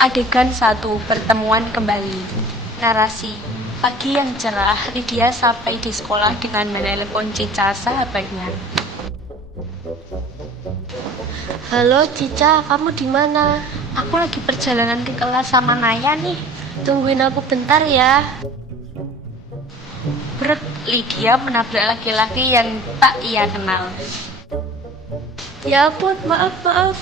Adegan 1, pertemuan kembali. Narasi. Pagi yang cerah, Lydia sampai di sekolah dengan menelepon Cica sahabatnya. Halo Cica, kamu di mana? Aku lagi perjalanan ke kelas sama Naya nih. Tungguin aku bentar ya. Brek, Lydia menabrak laki-laki yang tak ia kenal. Ya ampun, maaf.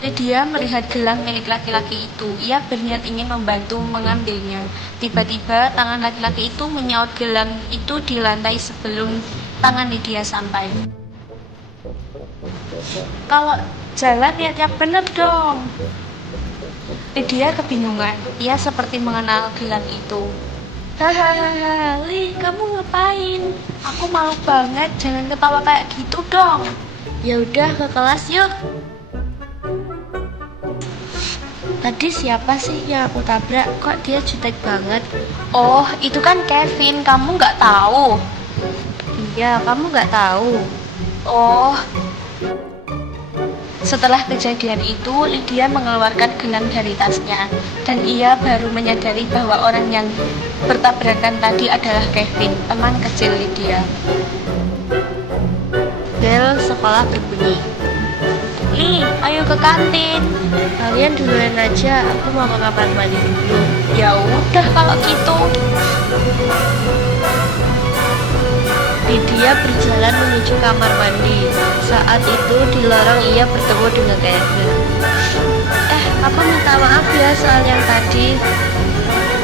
Lydia melihat gelang milik laki-laki itu. Ia berniat ingin membantu mengambilnya. Tiba-tiba tangan laki-laki itu menyaut gelang itu di lantai sebelum tangan Lydia sampai. Kalau jalan lihat bener dong. Lydia kebingungan. Ia seperti mengenal gelang itu. Hahaha, Li, kamu ngapain? Aku malu banget, jangan ketawa kayak gitu dong. Ya udah ke kelas yuk. Tadi siapa sih yang aku tabrak? Kok dia jutek banget? Oh, itu kan Kevin, kamu nggak tahu? Iya, kamu nggak tahu. Oh, setelah kejadian itu, Lydia mengeluarkan gelang dari tasnya, dan ia baru menyadari bahwa orang yang bertabrakan tadi adalah Kevin, teman kecil Lydia. Bel sekolah berbunyi. Li, ayo ke kantin. Kalian duluan aja, aku mau ke kamar mandi dulu. Ya udah kalau gitu. Lydia berjalan menuju kamar mandi. Saat itu di lorong ia bertemu dengan Kevin. Aku minta maaf ya soal yang tadi.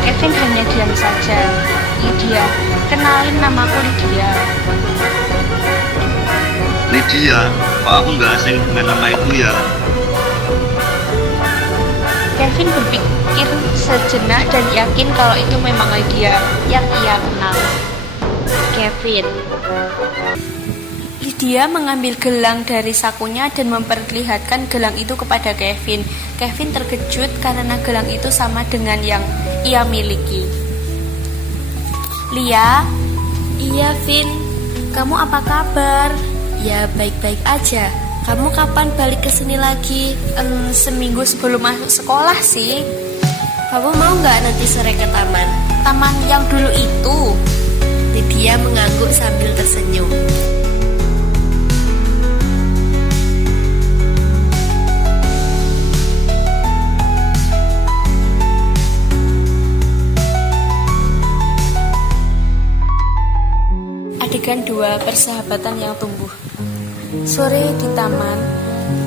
Kevin hanya diam saja. Lydia, kenalin namaku Lydia. Lydia, kok aku nggak asing dengan nama itu ya? Kevin berpikir sejenak dan yakin kalau itu memang Lydia yang ia kenal. Kevin. Lydia mengambil gelang dari sakunya dan memperlihatkan gelang itu kepada Kevin. Kevin terkejut karena gelang itu sama dengan yang ia miliki. Lia? Iya, Vin. Kamu apa kabar? Ya, baik-baik aja. Kamu kapan balik ke sini lagi? Seminggu sebelum masuk sekolah sih. Kamu mau nggak nanti sore ke taman? Taman yang dulu itu? Lydia mengangguk sambil tersenyum. Adegan 2, persahabatan yang tumbuh. Sore di taman,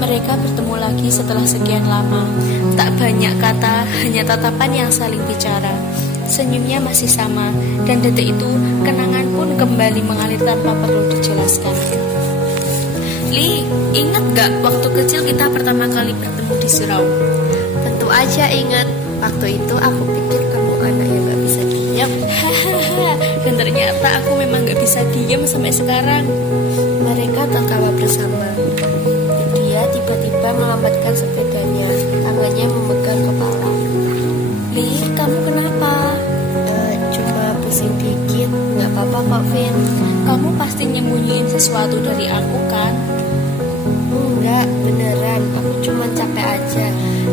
mereka bertemu lagi setelah sekian lama. Tak banyak kata, hanya tatapan yang saling bicara. Senyumnya masih sama, dan detik itu kenangan pun kembali mengalir tanpa perlu dijelaskan. Li, ingat gak waktu kecil kita pertama kali bertemu di surau? Tentu aja ingat. Waktu itu aku pikir kamu anak yang gak bisa diam. Hahaha, dan ternyata aku memang gak bisa diam sampai sekarang. Mereka tertawa bersama. Dia tiba-tiba melambatkan sepedanya. Tangannya memegang kepala. Li, kamu kenapa? Cuma pusing dikit. Gak apa-apa kok, Vin. Kamu pasti nyembunyiin sesuatu dari aku kan? Enggak, beneran. Aku cuma capek aja.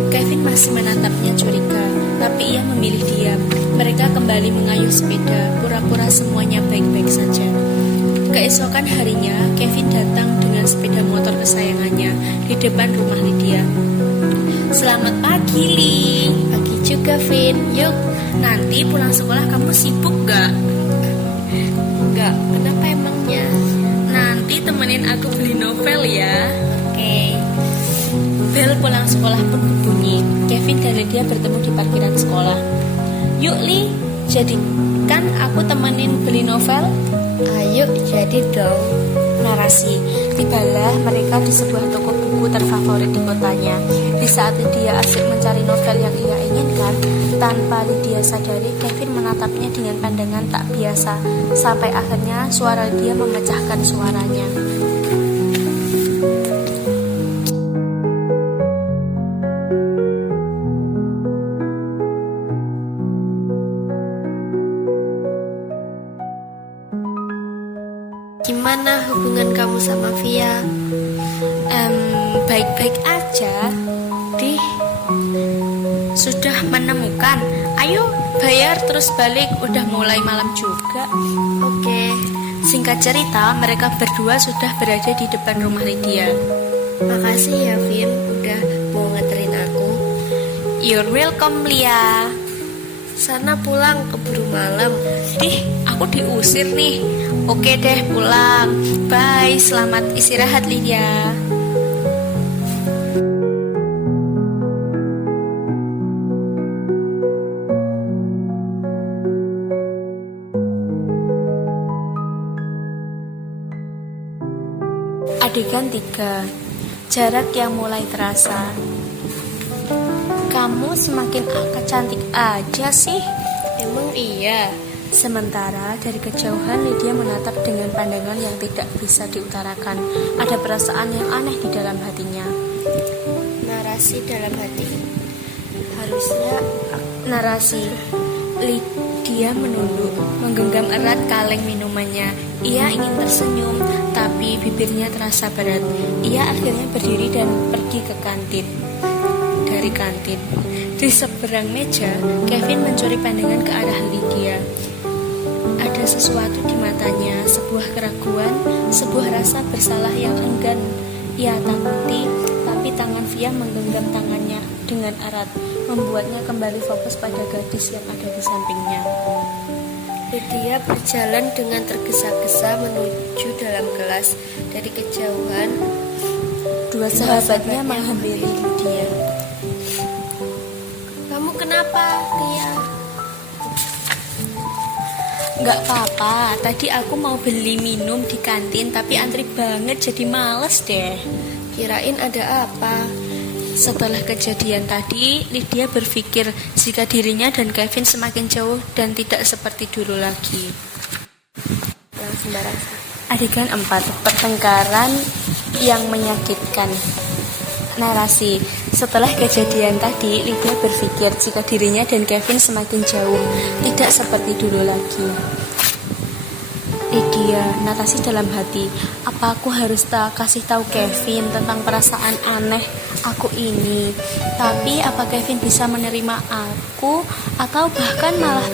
Kevin masih menatapnya curiga, tapi ia memilih diam. Mereka kembali mengayuh sepeda, pura-pura semuanya baik-baik saja. Keesokan harinya, Kevin datang dengan sepeda motor kesayangannya di depan rumah Lydia. Selamat pagi, Li. Pagi juga, Vin. Yuk, nanti pulang sekolah kamu sibuk gak? Enggak, kenapa emangnya? Nanti temenin aku beli novel ya. Oke. Bel pulang sekolah pun berbunyi. Kevin dan Lydia bertemu di parkiran sekolah. Yuk Li, jadi kan aku temenin beli novel? Ayo, jadi dong. Narasi. Tibalah mereka di sebuah toko buku terfavorit di kotanya. Di saat Lydia asik mencari novel yang ia inginkan, tanpa Lydia sadari, Kevin menatapnya dengan pandangan tak biasa. Sampai akhirnya suara Lydia memecahkan suaranya. Gimana hubungan kamu sama Via? Baik-baik aja. saja. Sudah menemukan. Ayo bayar terus balik, udah mulai malam juga. Oke. Singkat cerita, mereka berdua sudah berada di depan rumah Lydia. Makasih ya Vin, udah mau nganterin aku. You're welcome, Lia. Sana pulang, keburu malam. Aku diusir nih. Oke deh, pulang. Bye, selamat istirahat, Lydia. Adegan 3. Jarak yang mulai terasa. Kamu semakin cantik aja sih. Emang iya. Sementara dari kejauhan Lydia menatap dengan pandangan yang tidak bisa diutarakan. Ada perasaan yang aneh di dalam hatinya. Narasi dalam hati. Harusnya Narasi. Lydia menunduk, menggenggam erat kaleng minumannya. Ia ingin tersenyum, tapi bibirnya terasa berat. Ia akhirnya berdiri dan pergi ke kantin. Dari kantin, di seberang meja, Kevin mencuri pandangan ke arah Lydia. Ada sesuatu di matanya, sebuah keraguan, sebuah rasa bersalah yang enggan ia takuti, tapi tangan Via menggenggam tangannya dengan erat, membuatnya kembali fokus pada gadis yang ada di sampingnya. Lydia berjalan dengan tergesa-gesa menuju dalam kelas. Dari kejauhan, Dua sahabatnya menghampiri Lydia. Kamu kenapa, Lia? Nggak apa-apa, tadi aku mau beli minum di kantin, tapi antri banget jadi males deh. Kirain ada apa? Setelah kejadian tadi, Lydia berpikir jika dirinya dan Kevin semakin jauh dan tidak seperti dulu lagi. Langsung barang. Adegan 4. Pertengkaran yang menyakitkan. Narasi. Setelah kejadian tadi, Lydia berpikir jika dirinya dan Kevin semakin jauh, tidak seperti dulu lagi. Lydia, Natasha dalam hati, apa aku harus kasih tahu Kevin tentang perasaan aneh aku ini? Tapi apa Kevin bisa menerima aku atau bahkan malah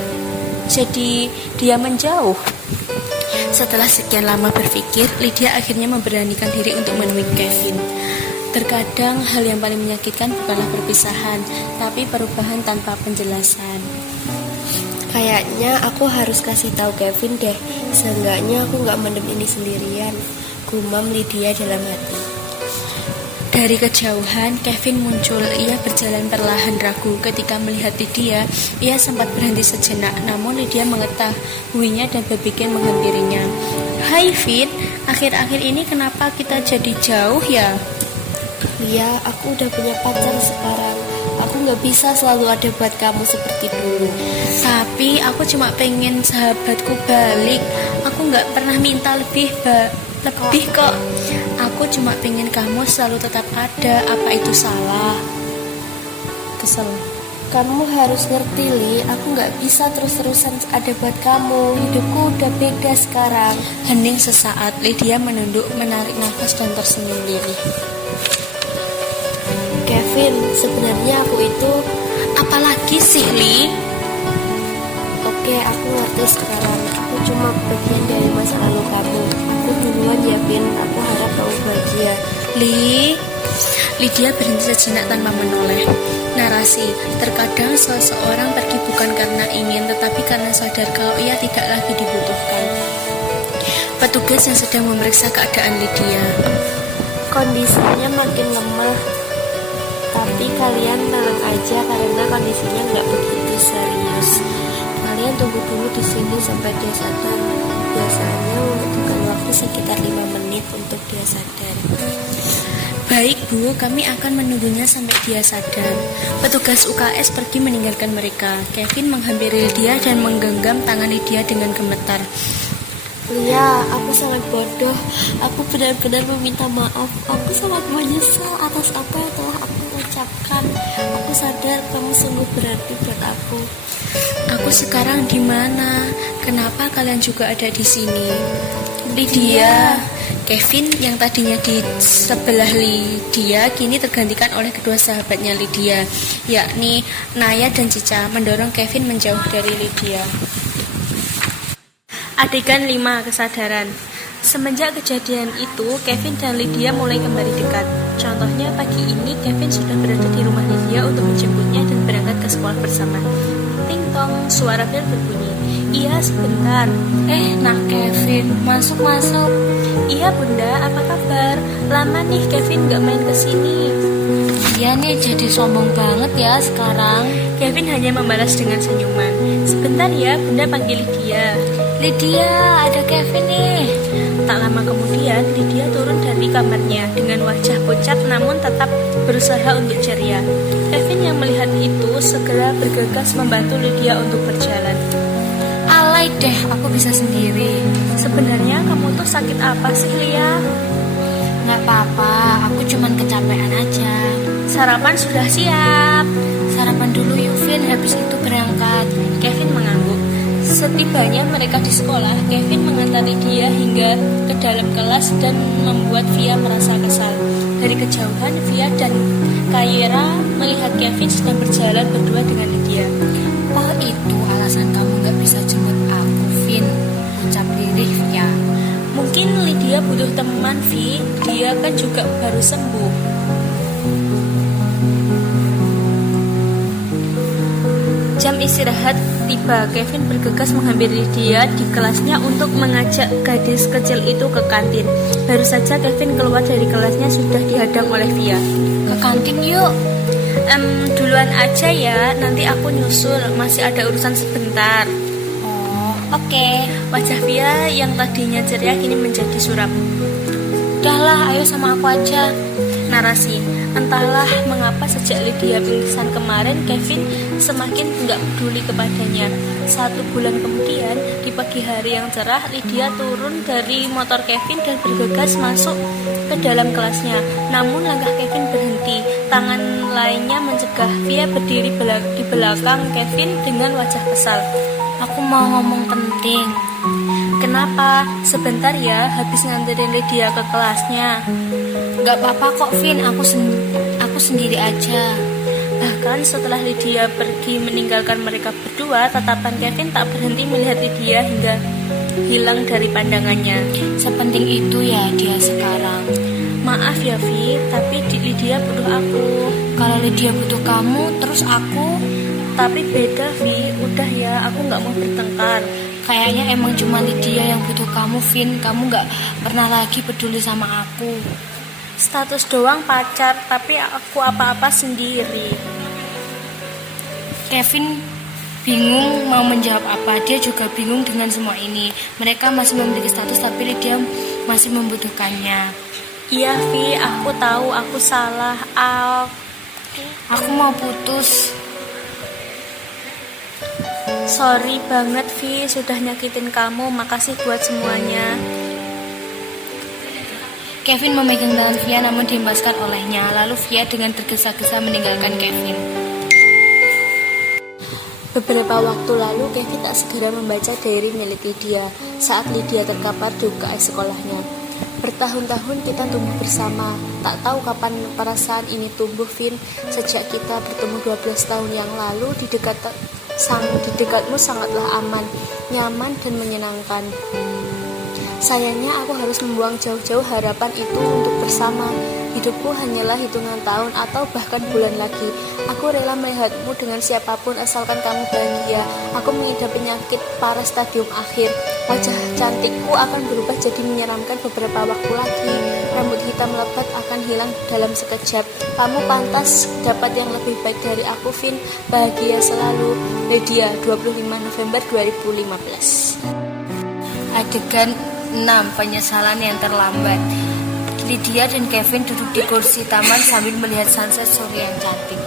jadi dia menjauh? Setelah sekian lama berpikir, Lydia akhirnya memberanikan diri untuk menemui Kevin. Terkadang hal yang paling menyakitkan bukanlah perpisahan, tapi perubahan tanpa penjelasan. Kayaknya aku harus kasih tahu Kevin deh. Seenggaknya aku nggak mendem ini sendirian. Gumam Lydia dalam hati. Dari kejauhan, Kevin muncul. Ia berjalan perlahan ragu. Ketika melihat Lydia, ia sempat berhenti sejenak. Namun Lydia mengetahuinya dan berpikir menghampirinya. Hai Vin, akhir-akhir ini kenapa kita jadi jauh ya? Lia, aku udah punya pacar sekarang. Aku nggak bisa selalu ada buat kamu seperti dulu. Tapi aku cuma pengen sahabatku balik. Aku nggak pernah minta lebih kok. Aku cuma pengen kamu selalu tetap ada. Apa itu salah? Kesel. Kamu harus ngerti, Li. Aku nggak bisa terus-terusan ada buat kamu. Hidupku udah beda sekarang. Hening sesaat, Lydia menunduk, menarik nafas dan tersenyum lirih. Kevin, sebenarnya aku itu... Apalagi sih, Li? Oke, aku ngerti sekarang. Aku cuma bagian dari masa lalu kamu. Aku duluan ya, Vin. Aku harap kamu bahagia. Li? Lydia berhenti sejenak tanpa menoleh. Narasi, terkadang seseorang pergi bukan karena ingin, tetapi karena sadar kalau ia tidak lagi dibutuhkan. Petugas yang sedang memeriksa keadaan Lydia. Kondisinya makin lemah. Tapi kalian tenang aja karena kondisinya nggak begitu serius. Kalian tunggu dulu di sini sampai dia sadar. Biasanya membutuhkan waktu sekitar 5 menit untuk dia sadar. Baik Bu, kami akan menunggunya sampai dia sadar. Petugas UKS pergi meninggalkan mereka. Kevin menghampiri Lydia dan menggenggam tangan Lydia dengan gemetar. Lia, aku sangat bodoh. Aku benar-benar meminta maaf. Aku sangat menyesal atas apa yang telah aku ucapkan. Aku sadar kamu sungguh berarti buat aku. Aku sekarang di mana? Kenapa kalian juga ada di sini? Lydia, Kevin yang tadinya di sebelah Lydia kini tergantikan oleh kedua sahabatnya Lydia, yakni Naya dan Cica, mendorong Kevin menjauh dari Lydia. Adegan 5. Kesadaran. Semenjak kejadian itu, Kevin dan Lydia mulai kembali dekat. Contohnya pagi ini Kevin sudah berada di rumah Lydia untuk menjemputnya dan berangkat ke sekolah bersama. Ting tong, suara bel berbunyi. Iya, sebentar. Nak Kevin, masuk. Iya bunda, apa kabar? Lama nih Kevin gak main kesini. Iya nih, jadi sombong banget ya sekarang. Kevin hanya membalas dengan senyuman. Sebentar ya, bunda panggil Lydia. Lydia, ada Kevin nih. Tak lama kemudian, Lydia turun dari kamarnya dengan wajah pucat namun tetap berusaha untuk ceria. Kevin yang melihat itu segera bergegas membantu Lydia untuk berjalan. Alay deh, aku bisa sendiri. Sebenarnya kamu tuh sakit apa sih, Lia? Nggak apa-apa, aku cuman kecapean aja. Sarapan sudah siap. Sarapan dulu yuk Vin, habis itu berangkat. Kevin mengangguk. Setibanya mereka di sekolah, Kevin mengantar Lydia hingga ke dalam kelas dan membuat Via merasa kesal. Dari kejauhan, Via dan Kaira melihat Kevin sedang berjalan berdua dengan Lydia. Oh itu alasan kamu nggak bisa jemput aku Vin, ucap lirih Via. Mungkin Lydia butuh teman, Vi. Dia kan juga baru sembuh. Jam istirahat tiba. Kevin bergegas menghampiri Lydia di kelasnya untuk mengajak gadis kecil itu ke kantin. Baru saja Kevin keluar dari kelasnya sudah dihadang oleh Via. Ke kantin yuk. Duluan aja ya, nanti aku nyusul. Masih ada urusan sebentar. Oh, oke. Wajah Via yang tadinya ceria kini menjadi suram. Udahlah, ayo sama aku aja. Narasi. Entahlah mengapa sejak Lydia pingsan kemarin, Kevin semakin nggak peduli kepadanya. 1 bulan kemudian, di pagi hari yang cerah, Lydia turun dari motor Kevin dan bergegas masuk ke dalam kelasnya. Namun langkah Kevin berhenti. Tangan lainnya mencegah. Via berdiri di belakang Kevin dengan wajah kesal. Aku mau ngomong penting. Kenapa? Sebentar ya, habis nganterin Lydia ke kelasnya. Gak apa-apa kok Vin, aku sendiri aja. Bahkan setelah Lydia pergi meninggalkan mereka berdua, tatapan Kevin tak berhenti melihat Lydia hingga hilang dari pandangannya. Sepenting itu ya dia sekarang. Maaf ya Vi, tapi Lydia butuh aku. Kalau Lydia butuh kamu, terus aku? Tapi beda Vi, udah ya, aku gak mau bertengkar. Kayaknya emang cuma Lydia yang butuh kamu Vin. Kamu gak pernah lagi peduli sama aku. Status doang pacar, tapi aku apa-apa sendiri. Kevin bingung mau menjawab apa. Dia juga bingung dengan semua ini. Mereka masih memiliki status, tapi Lydia masih membutuhkannya. Iya Vi, aku tahu aku salah. Aku mau putus. Sorry banget Vi, sudah nyakitin kamu. Makasih buat semuanya. Kevin memegang tangan Via namun dihembaskan olehnya. Lalu Via dengan tergesa-gesa meninggalkan Kevin. Beberapa waktu lalu, Kevin tak segera membaca diary milik Lydia saat Lydia terkapar di UKS sekolahnya. Bertahun-tahun kita tumbuh bersama, tak tahu kapan perasaan ini tumbuh, Vin. Sejak kita bertemu 12 tahun yang lalu, di dekatmu sangatlah aman, nyaman, dan menyenangkan. Sayangnya aku harus membuang jauh-jauh harapan itu untuk bersama. Hidupku hanyalah hitungan tahun atau bahkan bulan lagi. Aku rela melihatmu dengan siapapun asalkan kamu bahagia. Aku mengidap penyakit parah stadium akhir. Wajah cantikku akan berubah jadi menyeramkan beberapa waktu lagi. Rambut hitam lebat akan hilang dalam sekejap. Kamu pantas dapat yang lebih baik dari aku, Vin. Bahagia selalu. Lydia, 25 November 2015. Adegan 6. Penyesalan yang terlambat. Lydia dan Kevin duduk di kursi taman sambil melihat sunset sore yang cantik.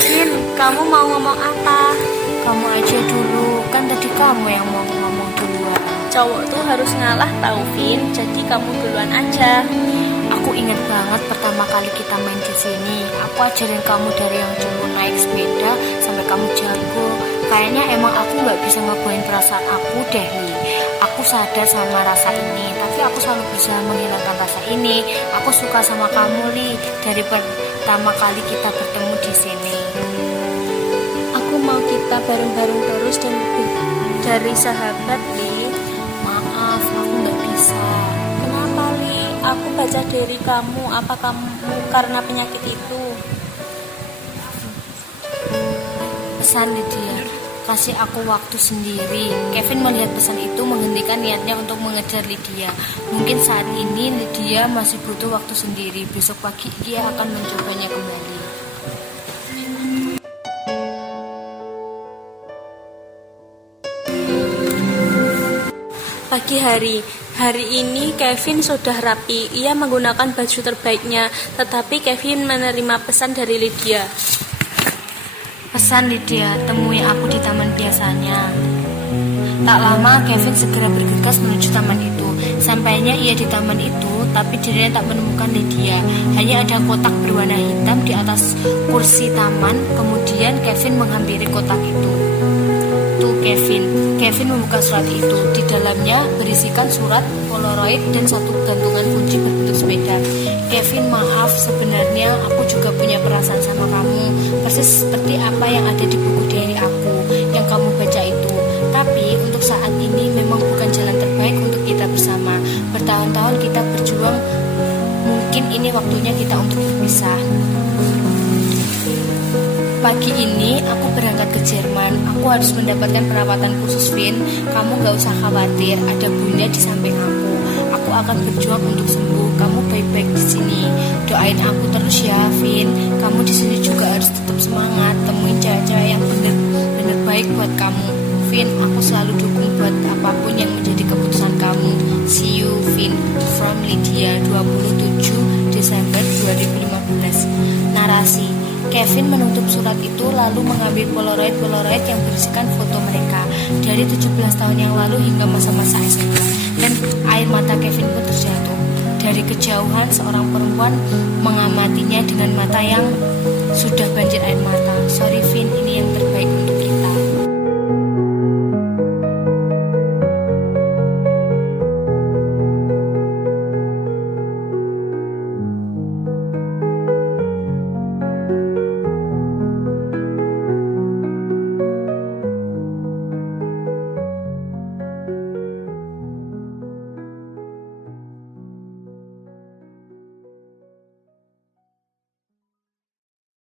Vin, kamu mau ngomong apa? Kamu aja dulu, kan tadi kamu yang mau ngomong duluan. Cowok tuh harus ngalah tau, Vin. Jadi kamu duluan aja. Aku ingat banget pertama kali kita main di sini. Aku ajarin kamu dari yang cuma naik sepeda sampai kamu jago. Kayaknya emang aku nggak bisa ngebuain perasaan aku deh, Li. Aku sadar sama rasa ini, tapi aku selalu bisa menghilangkan rasa ini. Aku suka sama kamu, Li, dari pertama kali kita bertemu di sini. Aku mau kita bareng-bareng terus dan lebih dari sahabat, Li. Maaf, aku nggak bisa. Kenapa, Li? Aku baca dari kamu. Apa kamu karena penyakit itu? Pesan Lydia, kasih aku waktu sendiri. Kevin melihat pesan itu menghentikan niatnya untuk mengejar Lydia. Mungkin saat ini Lydia masih butuh waktu sendiri. Besok pagi dia akan mencobanya kembali. Pagi hari ini Kevin sudah rapi. Ia menggunakan baju terbaiknya, tetapi Kevin menerima pesan dari Lydia. Pesan Lydia, temui aku di taman biasanya. Tak lama Kevin segera bergegas menuju taman itu. Sampainya ia di taman itu, tapi dirinya tak menemukan Lydia. Hanya ada kotak berwarna hitam di atas kursi taman. Kemudian Kevin menghampiri kotak itu. Tuh Kevin membuka surat itu. Di dalamnya berisikan surat, polaroid, dan satu gantungan kunci berbentuk sepeda. Kevin, maaf, sebenarnya aku juga punya perasaan sama kamu, persis seperti apa yang ada di buku diary aku yang kamu baca itu. Tapi untuk saat ini memang bukan jalan terbaik untuk kita bersama. Bertahun-tahun kita berjuang, mungkin ini waktunya kita untuk berpisah. Pagi ini aku berangkat ke Jerman. Aku harus mendapatkan perawatan khusus, Vin. Kamu gak usah khawatir, ada bunda di samping aku. Aku akan berjuang untuk sembuh. Kamu baik-baik di sini. Doain aku terus ya, Vin. Kamu di sini juga harus tetap semangat. Temuin cewek-cewek yang bener baik buat kamu. Vin, aku selalu dukung buat apapun yang menjadi keputusan kamu. See you, Vin. From Lydia, 27 Desember 2015. Narasi. Kevin menutup surat itu lalu mengambil polaroid yang berisikan foto mereka dari 17 tahun yang lalu hingga masa-masa SMA, dan air mata Kevin pun terjatuh. Dari kejauhan seorang perempuan mengamatinya dengan mata yang sudah banjir air mata. Sorry Vin, ini yang terbaik untuk